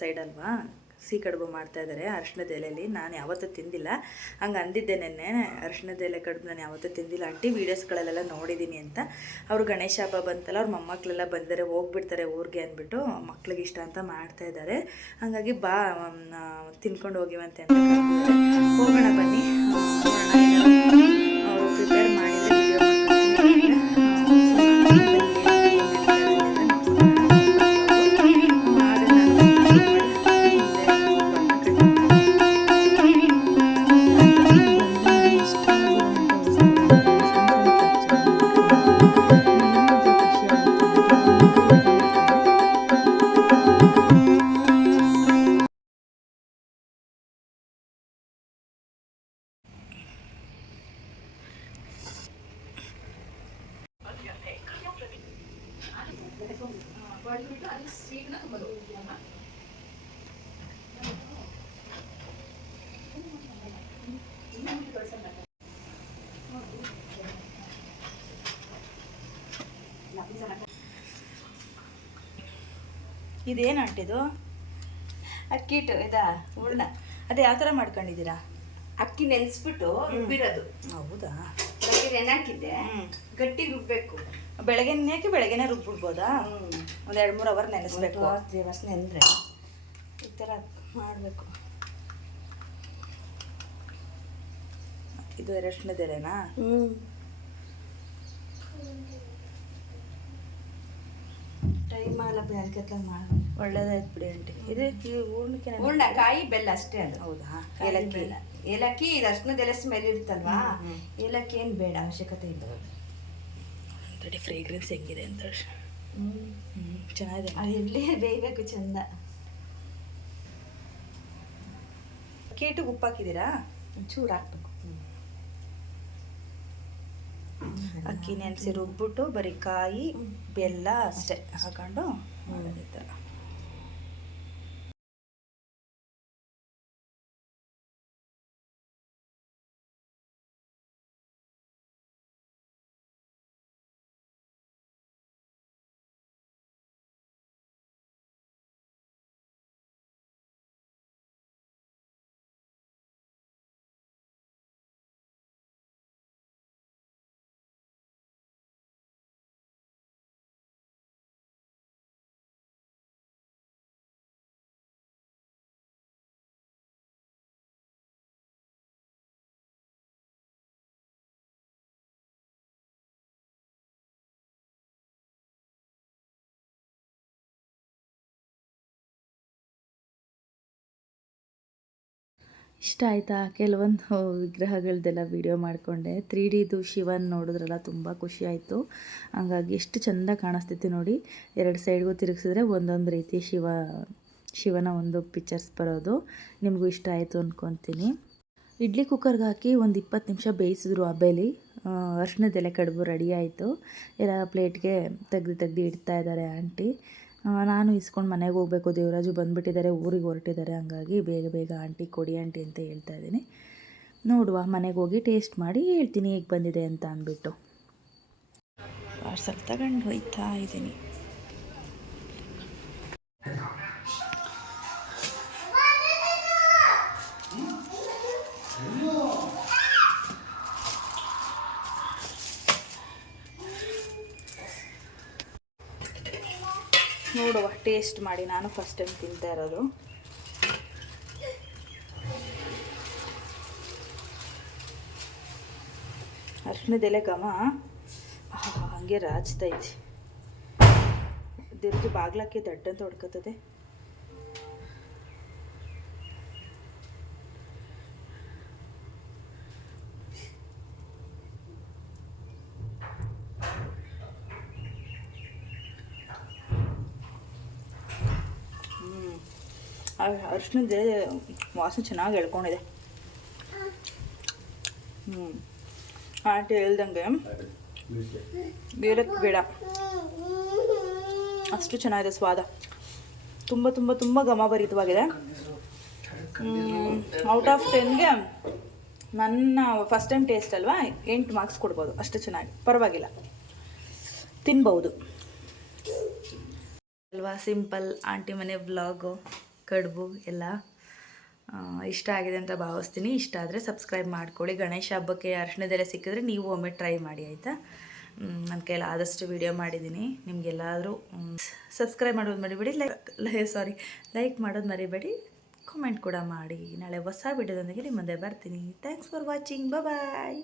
Side ಅಲ್ವಾ? ಸಿಹಿ ಕಡುಬು ಮಾಡ್ತಾ ಇದ್ದಾರೆ ಅರಿಶಿಣದ ಎಲೆಯಲ್ಲಿ ನಾನು ಯಾವತ್ತೂ ತಿಂದಿಲ್ಲ. ಹಂಗೆ ಅಂದಿದ್ದೆ ನೆನ್ನೆ. ಅರಿಶಿಣದ ಎಲೆ ಕಡುಬು ನಾನು ಯಾವತ್ತೂ ತಿಂದಿಲ್ಲ. ಆಂಟಿ ವೀಡಿಯೋಸ್ಗಳಲ್ಲೆಲ್ಲ ನೋಡಿದ್ದೀನಿ ಅಂತ. ಅವರು ಗಣೇಶ ಹಬ್ಬ ಬಂತಲ್ಲ, ಅವ್ರ ಮೊಮ್ಮಕ್ಕಳೆಲ್ಲ ಬಂದರೆ ಹೋಗ್ಬಿಡ್ತಾರೆ ಊರಿಗೆ ಅಂದ್ಬಿಟ್ಟು ಮಕ್ಳಿಗೆ ಇಷ್ಟ ಅಂತ ಮಾಡ್ತಾ ಇದ್ದಾರೆ ಹಾಗಾಗಿ ಬಾ ತಿನ್ಕೊಂಡು ಹೋಗಿವಂತೆ ಅಂತ. ಹೋಗೋಣ ಬನ್ನಿ. ಅವರು ಪ್ರಿಪೇರ್ ಮಾಡಿದರೆ ಇದೇನು ಆಂಟಿದು ಅಕ್ಕಿಟ್ಟು ಇದಾ? ಹೂರ್ಣ ಅದೇ ಯಾವ ಥರ ಮಾಡ್ಕೊಂಡಿದ್ದೀರಾ? ಅಕ್ಕಿ ನೆನೆಸ್ಬಿಟ್ಟು ರುಬ್ಬಿರೋದು ಹೌದಾ? ಬೆಳಗ್ಗೆ ನೆನಾಕಿದ್ದೆ ಗಟ್ಟಿ ರುಬ್ಬೇಕು. ಬೆಳಗ್ಗೆ ನೆನೆಯಕ್ಕೆ ಬೆಳಗ್ಗೆನೆ ರುಬ್ಬಿಡ್ಬೋದಾ. ಒಂದು ಎರಡು ಮೂರು ಅವರ್ ನೆನೆಸ್ಬೇಕು. ತ್ರೀ ಅವರ್ಸ್ ನೆಂದ್ರೆ. ಈ ಥರ ಮಾಡಬೇಕು. ಇದು ಅರಶಿಣದೆಲೆನಾ ಹ್ಞೂ ಮಾಡಬೇಕು ಒಳ್ಳೇದಾಯ್ತು ಬಿಡಿ ಆಂಟಿ. ಇದಕ್ಕೆ ಹೂರ್ಣಕ್ಕೆ ಹೂರ್ಣ ಕಾಯಿ ಬೆಲ್ಲ ಅಷ್ಟೇ ಅದು. ಹೌದಾ? ಏಲಕ್ಕಿ ಬೆಲ್ಲ. ಏಲಕ್ಕಿ ಇದು ಅರ್ಶಿನದೆಲೆ ಸ್ಮೆಲ್ ಇರುತ್ತಲ್ವಾ. ಏಲಕ್ಕಿ ಏನು ಬೇಡ ಅವಶ್ಯಕತೆ ಇಲ್ಲ. ನೋಡಿ ಫ್ರೇಗ್ರೆನ್ಸ್ ಹೆಂಗಿದೆ ಅಂತ ಹ್ಞೂ ಚೆನ್ನಾಗಿದೆ ಇರಲಿ ಬೇಯಬೇಕು ಚಂದ. ಕೇಟಿಗೆ ಉಪ್ಪು ಹಾಕಿದ್ದೀರಾ ಚೂರು ಹಾಕ್ಬೇಕು. ಅಕ್ಕಿ ನೆನೆಸಿ ರುಬ್ಬಿಟ್ಟು ಬರೀ ಕಾಯಿ ಬೆಲ್ಲ ಅಷ್ಟೇ ಹಾಕೊಂಡು ಮಾಡೋದು ಇಷ್ಟ ಆಯಿತಾ? ಕೆಲವೊಂದು ವಿಗ್ರಹಗಳದ್ದೆಲ್ಲ ವಿಡಿಯೋ ಮಾಡಿಕೊಂಡೆ. ತ್ರೀ ಡಿದು ಶಿವನ್ ನೋಡಿದ್ರಲ್ಲ ತುಂಬ ಖುಷಿ ಆಯಿತು. ಹಂಗಾಗಿ ಎಷ್ಟು ಚೆಂದ ಕಾಣಿಸ್ತಿತ್ತು ನೋಡಿ. ಎರಡು ಸೈಡ್ಗೂ ತಿರುಗಿಸಿದ್ರೆ ಒಂದೊಂದು ರೀತಿ ಶಿವ, ಶಿವನ ಒಂದು ಪಿಕ್ಚರ್ಸ್ ಬರೋದು. ನಿಮಗೂ ಇಷ್ಟ ಆಯಿತು ಅಂದ್ಕೊತೀನಿ ಇಡ್ಲಿ ಕುಕ್ಕರ್ಗೆ ಹಾಕಿ ಒಂದು ಇಪ್ಪತ್ತು ನಿಮಿಷ ಬೇಯಿಸಿದ್ರು ಹಬೆಲಿ ಅರ್ಶಿನದೆಲೆ ಕಡುಬು ರೆಡಿ ಆಯಿತು. ಎಲ್ಲ ಪ್ಲೇಟ್ಗೆ ತೆಗ್ದು ತೆಗ್ದು ಇಡ್ತಾ ಇದ್ದಾರೆ ಆಂಟಿ. ನಾನು ಇಸ್ಕೊಂಡು ಮನೆಗೆ ಹೋಗಬೇಕು. ದೇವರಾಜು ಬಂದುಬಿಟ್ಟಿದ್ದಾರೆ, ಊರಿಗೆ ಹೊರಟಿದ್ದಾರೆ. ಹಂಗಾಗಿ ಬೇಗ ಬೇಗ ಆಂಟಿ ಕೊಡಿ ಆಂಟಿ ಅಂತ ಹೇಳ್ತಾ ಇದ್ದೀನಿ. ನೋಡುವ, ಮನೆಗೆ ಹೋಗಿ ಟೇಸ್ಟ್ ಮಾಡಿ ಹೇಳ್ತೀನಿ ಹೇಗೆ ಬಂದಿದೆ ಅಂತ ಅಂದ್ಬಿಟ್ಟು. ಪಾರ್ಸಲ್ ತಗೊಂಡು ಹೋಯ್ತಾ ಇದ್ದೀನಿ. ನೋಡುವ ಟೇಸ್ಟ್ ಮಾಡಿ. ನಾನು ಫಸ್ಟ್ ಟೈಮ್ ತಿಂತಾ ಇರೋದು. ಅರ್ಶಿಣದೆಲೆ ಘಮ. ಹಾಗೆ ರಾಜ್ತೈತಿ ದಿರ್ಗಿ ಬಾಗ್ಲಕ್ಕೆ ದಡ್ಡಂತ ಹೊಡ್ಕೊತದೆ. ಅರ್ಶಿಣದ ವಾಸನೆ ಚೆನ್ನಾಗಿ ಎಳ್ಕೊಂಡಿದೆ ಹ್ಞೂ ಆಂಟಿ ಹೇಳ್ದಂಗೆ ಬೇರಕ್ಕೆ ಬೇಡ. ಅಷ್ಟು ಚೆನ್ನಾಗಿದೆ ಸ್ವಾದ. ತುಂಬ ತುಂಬ ತುಂಬ ಗಮಭರಿತವಾಗಿದೆ ಔಟ್ ಆಫ್ ಟೆನ್ಗೆ ನನ್ನ ಫಸ್ಟ್ ಟೈಮ್ ಟೇಸ್ಟ್ ಅಲ್ವಾ, ಎಂಟು ಮಾರ್ಕ್ಸ್ ಕೊಡ್ಬೋದು. ಅಷ್ಟು ಚೆನ್ನಾಗಿ. ಪರವಾಗಿಲ್ಲ. ತಿನ್ಬೋದು. ಅಲ್ವಾ ಸಿಂಪಲ್ ಆಂಟಿ ಮನೆ ವ್ಲಾಗು ಕಡುಬು ಎಲ್ಲ ಇಷ್ಟ ಆಗಿದೆ ಅಂತ ಭಾವಿಸ್ತೀನಿ. ಇಷ್ಟ ಆದರೆ ಸಬ್ಸ್ಕ್ರೈಬ್ ಮಾಡ್ಕೊಳ್ಳಿ. ಗಣೇಶ ಹಬ್ಬಕ್ಕೆ ಅರ್ಶಿಣದೆಲೆ ಸಿಕ್ಕಿದ್ರೆ ನೀವು ಒಮ್ಮೆ ಟ್ರೈ ಮಾಡಿ, ಆಯಿತಾ? ನನ್ನ ಕೈಲಿ ಆದಷ್ಟು ವಿಡಿಯೋ ಮಾಡಿದ್ದೀನಿ. ನಿಮಗೆಲ್ಲಾದರೂ ಸಬ್ಸ್ಕ್ರೈಬ್ ಮಾಡೋದು ಮರಿಬೇಡಿ. ಲೈಕ್ ಸಾರಿ ಲೈಕ್ ಮಾಡೋದು ಮರಿಬೇಡಿ. ಕಾಮೆಂಟ್ ಕೂಡ ಮಾಡಿ. ನಾಳೆ ಹೊಸ ವಿಡಿಯೋದೊಂದಿಗೆ ನಿಮ್ಮ ಮುಂದೆ ಬರ್ತೀನಿ. Thanks for watching bye